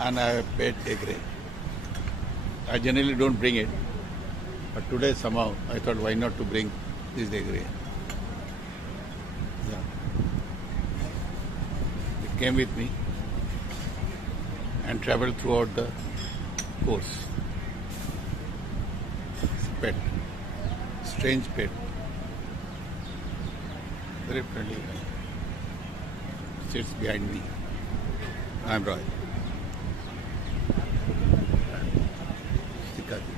and I have pet egret. I generally don't bring it, but today somehow I thought why not to bring this egret. Yeah. It came with me and traveled throughout the course. It's a pet, strange pet, very friendly guy. Sits behind me. I'm Roy. Sikati.